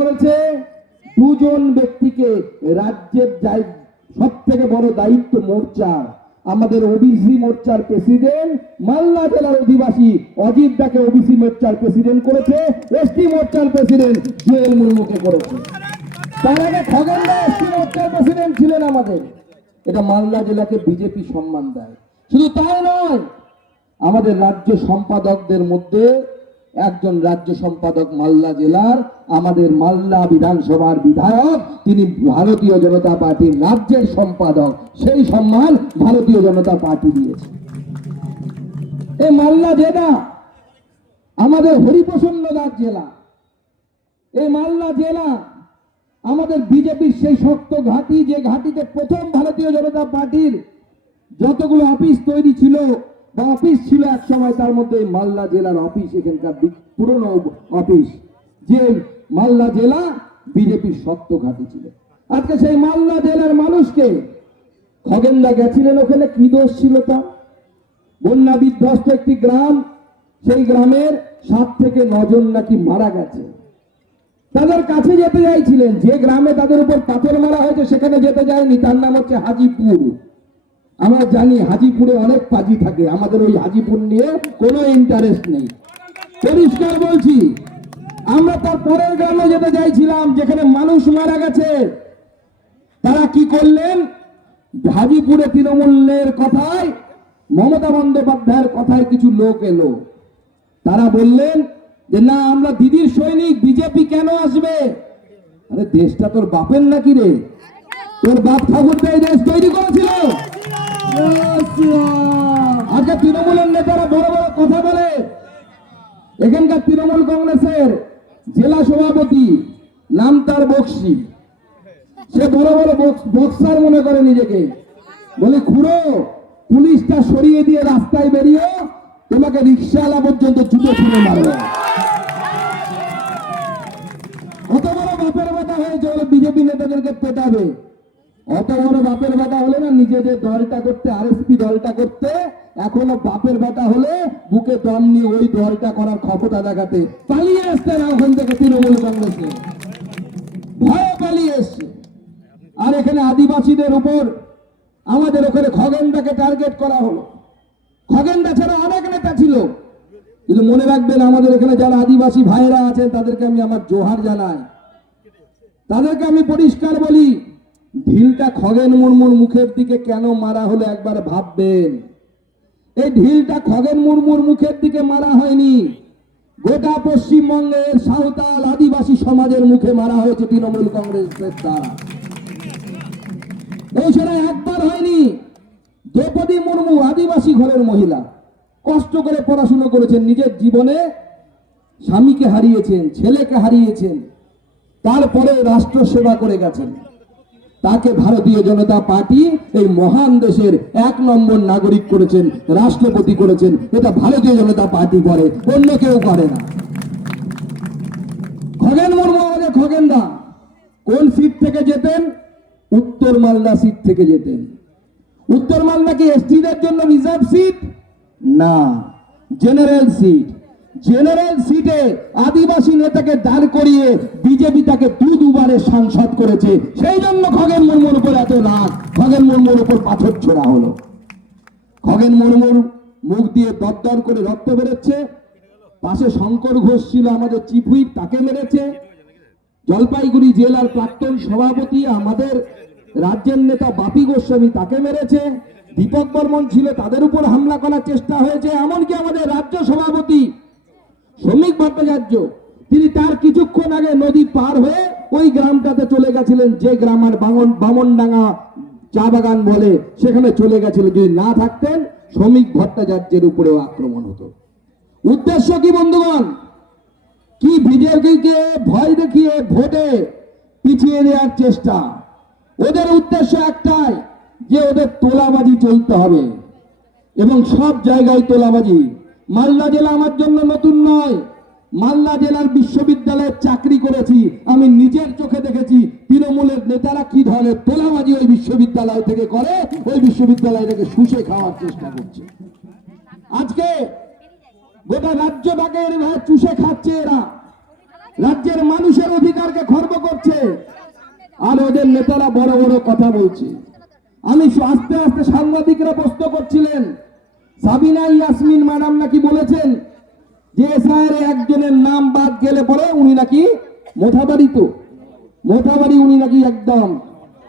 বলেছে দুজন ব্যক্তিকে রাজ্যের সব থেকে বড় দায়িত্ব মোর্চা, আমাদের ওবিসি মোর্চার প্রেসিডেন্ট মালদা জেলার অধিবাসী অজিত দাকে ওবিসি মোর্চার প্রেসিডেন্ট করেছে, এসটি মোর্চার প্রেসিডেন্ট জুয়েল মুর্মুকে করেছে। তার আগে খগেন দা এসটি মোর্চার প্রেসিডেন্ট ছিলেন আমাদের। এটা মালদা জেলাকে বিজেপি সম্মান দেয়। শুধু তাই নয়, আমাদের রাজ্য সম্পাদকদের মধ্যে একজন রাজ্য সম্পাদক মালদা জেলার, আমাদের মালদা বিধানসভার বিধায়ক, তিনি ভারতীয় জনতা পার্টির রাজ্যের সম্পাদক। সেই সম্মান ভারতীয় জনতা পার্টি দিয়েছে। এই মালদা জেলা আমাদের হরিপ্রসন্ন দাস জেলা। এই মালদা জেলা আমাদের বিজেপির সেই শক্ত ঘাঁটি, যে ঘাঁটিতে প্রথম ভারতীয় জনতা পার্টির যতগুলো অফিস তৈরি ছিল বা অফিস ছিল এক সময়, তার মধ্যে মালদা জেলার অফিস, এখানকার পুরনো অফিস, যে মালদা জেলা বিজেপির শক্ত ঘাঁটি ছিল। আজকে সেই মালদা জেলার মানুষকে খগেন দা গেছিলেন, ওখানে কি দোষ ছিল তা? বন্যা বিধ্বস্ত একটি গ্রাম, সেই গ্রামের 7 থেকে 9 জন নাকি মারা গেছে। তাদের কাছে যেতে চাইছিলেন, যে গ্রামে তাদের উপর পাথর মারা হয়েছে সেখানে যেতে যায়নি, তার নাম হচ্ছে হাজিপুর। আমরা জানি হাজিপুরে অনেক পাজি থাকে, আমাদের ওই হাজিপুর নিয়ে কোনো ইন্টারেস্ট নেই, পরিষ্কার বলছি। আমরা তার পরের গ্রামে যেতে চাইছিলাম যেখানে মানুষ মারা গেছে। তারা কি করলেন? হাজিপুরে তৃণমূলের কথায়, মমতা বন্দ্যোপাধ্যায়ের কথায় কিছু লোক এলো। তারা বললেন যে না, আমরা দিদির সৈনিক, বিজেপি কেন আসবে? আরে দেশটা তোর বাপের নাকি রে? তোর বাপ ঠাকুরটা এই দেশ তৈরি করেছিল। আজকে তৃণমূলের নেতারা বড় বড় কথা বলে। এখানকার তৃণমূল কংগ্রেসের জেলা সভাপতি নাম তার বক্সি, সে বড় বড় বক্সার মনে করে নিজেকে। বলে খুড়ো, পুলিশটা সরিয়ে দিয়ে রাস্তায় বেরিয়ে তোমাকে রিক্সাওয়ালা পর্যন্ত জুতো ছুঁড়ে মারবে। অত বড় বাপের বেটা হয়েছে, ওরা বিজেপি নেতাদেরকে পেটাবে। অত বড় বাপের বেটা হলে না, নিজে যে দলটা করতে, আরএসপি দলটা করতে, এখনো বাপের বেটা হলে বুকে দম নিয়ে ওই দলটা করার ক্ষমতা দেখাতে পালিয়ে আসতে না ওখান থেকে তৃণমূল কংগ্রেসে, ভয় পালিয়ে এসছে। আর এখানে আদিবাসীদের উপর আমাদের ওখানে খগেনদাকে টার্গেট করা হলো। খগেনদা ছাড়া অনেক নেতা ছিল, কিন্তু মনে রাখবেন, আমাদের এখানে যারা আদিবাসী ভাইরা আছেন তাদেরকে আমি আমার জোহার জানাই। তাদেরকে আমি পরিষ্কার বলি, ঢিলটা খগেন মুর্মুর মুখের দিকে কেন মারা হলো একবার ভাববেন। এই ঢিলটা খগেন মুর্মুর মুখের দিকে মারা হয়নি, গোটা পশ্চিমবঙ্গের সাঁওতাল আদিবাসী সমাজের মুখে মারা হয়েছে তৃণমূল কংগ্রেসের দ্বারা। এই সময় একবার হয়নি। দ্রৌপদী মুর্মু আদিবাসী ঘরের মহিলা, কষ্ট করে পড়াশোনা করেছেন, নিজের জীবনে স্বামীকে হারিয়েছেন, ছেলেকে হারিয়েছেন, তারপরে রাষ্ট্র সেবা করে গেছেন। তাকে ভারতীয় জনতা পার্টি এই মহান দেশের 1 নম্বর নাগরিক করেছেন, রাষ্ট্রপতি করেছেন। এটা ভারতীয় জনতা পার্টি করে, অন্য কেউ করে না। খগেন মুর্মু, আমাদের খগেনদা কোন সিট থেকে যেতেন? উত্তর মালদা সিট থেকে যেতেন। উত্তর মালদা কি এসটিদের জন্য রিজার্ভ সিট? না, জেনারেল সিট। জেনারেল সিটে আদিবাসী নেতাকে দাঁড় করিয়ে বিজেপি তাকে দুবারে সাংসদ করেছে। সেই জন্য খগেন মুর্মুর উপর এত রাগ, খগেন মুর্মুর উপর পাথর ছোড়া হলো। খগেন মুর্মুর মুখ দিয়ে দরদর করে রক্ত বেরোচ্ছে। পাশে শঙ্কর ঘোষ ছিল আমাদের চিফ হুইপ, তাকে মেরেছে। জলপাইগুড়ি জেলার প্রাক্তন সভাপতি আমাদের রাজ্যের নেতা বাপি গোস্বামী, তাকে মেরেছে। দীপক বর্মন ছিল, তাদের উপর হামলা করার চেষ্টা হয়েছে। এমনকি আমাদের রাজ্য সভাপতি শ্রমিক ভট্টাচার্য, তিনি তার কিছুক্ষণ আগে নদী পার হয়ে ওই গ্রামটাতে চলে গেছিলেন, যে গ্রাম আর বামনডাঙ্গা চা বাগান বলে, সেখানে চলে গেছিলেন। যদি না থাকতেন, শ্রমিক ভট্টাচার্যের উপরেও আক্রমণ হতো। উদ্দেশ্য কি বন্ধুগণ? কি বিজেপিকে ভয় দেখিয়ে ভোটে পিছিয়ে দেওয়ার চেষ্টা। ওদের উদ্দেশ্য একটাই, যে ওদের তোলাবাজি চলতে হবে, এবং সব জায়গায় তোলাবাজি। মালদা জেলা আমার জন্য নতুন নয়। মালদা জেলার বিশ্ববিদ্যালয়ে চাকরি করেছি, আমি নিজের চোখে দেখেছি তৃণমূলের নেতারা কি ধরনের তোলাবাজি ওই বিশ্ববিদ্যালয় থেকে করে, ওই বিশ্ববিদ্যালয় থেকে শুষে খাওয়ার চেষ্টা করছে। আজকে গোটা রাজ্যটাকে চুষে খাচ্ছে এরা। রাজ্যের মানুষের অধিকারকে খর্ব করছে, আর ওদের নেতারা বড় বড় কথা বলছে। আমি আস্তে আস্তে সাংবাদিকরা প্রশ্ন করছিলেন, সাবিনা ইয়াসমিন ম্যাডাম নাকি বলেছেন যে এসআইআর একজনের নাম বাদ গেলে পরে উনি নাকি মোথাবাড়ি উনি নাকি একদম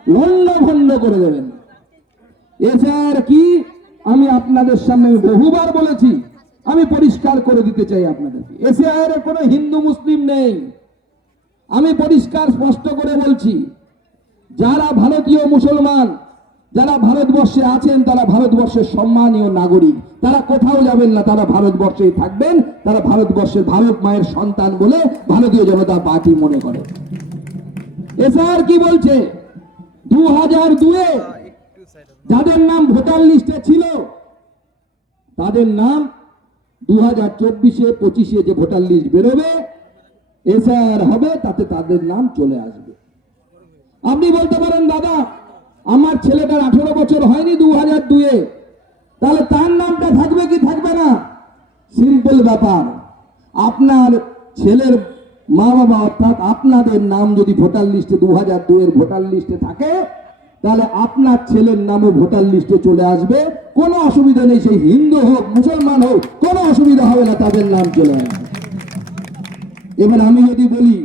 লন্ডভন্ড করে দেবেন। এসআইআর কি আমি আপনাদের সামনে বহুবার বলেছি, আমি পরিষ্কার করে দিতে চাই আপনাদেরকে, এসআইআর কোনো হিন্দু মুসলিম নেই। আমি পরিষ্কার স্পষ্ট করে বলছি, যারা ভারতীয় মুসলমান, যারা ভারতবর্ষে আছেন, তারা ভারতবর্ষের সম্মানীয় নাগরিক, তারা কোথাও যাবেন না, তারা ভারতবর্ষেই থাকবেন, তারা ভারতবর্ষের ভারত মায়ের সন্তান বলে ভারতীয় জনতা পার্টি মনে করে। এসআইআর কি বলছে, 2002-এ যাদের নাম ভোটার লিস্টে ছিল তাদের নাম 2024-এ 25-এ যে ভোটার লিস্ট বেরোবে, এসআইআর হবে, তাতে তাদের নাম চলে আসবে। আপনি বলতে পারেন, দাদা আমার ছেলেটার 18 বছর হয়নি 2002-এ, তাহলে তার নামটা থাকবে কি থাকবে না? সিম্পল ব্যাপার, আপনার ছেলের মা বাবা অর্থাৎ আপনাদের নাম যদি ভোটার লিস্টে 2002-এর ভোটার লিস্টে থাকে, তাহলে আপনার ছেলের নামও ভোটার লিস্টে চলে আসবে, কোনো অসুবিধা নেই। সেই হিন্দু হোক মুসলমান হোক, কোনো অসুবিধা হবে না, তাদের নাম চলে আসবে। এবার আমি যদি বলি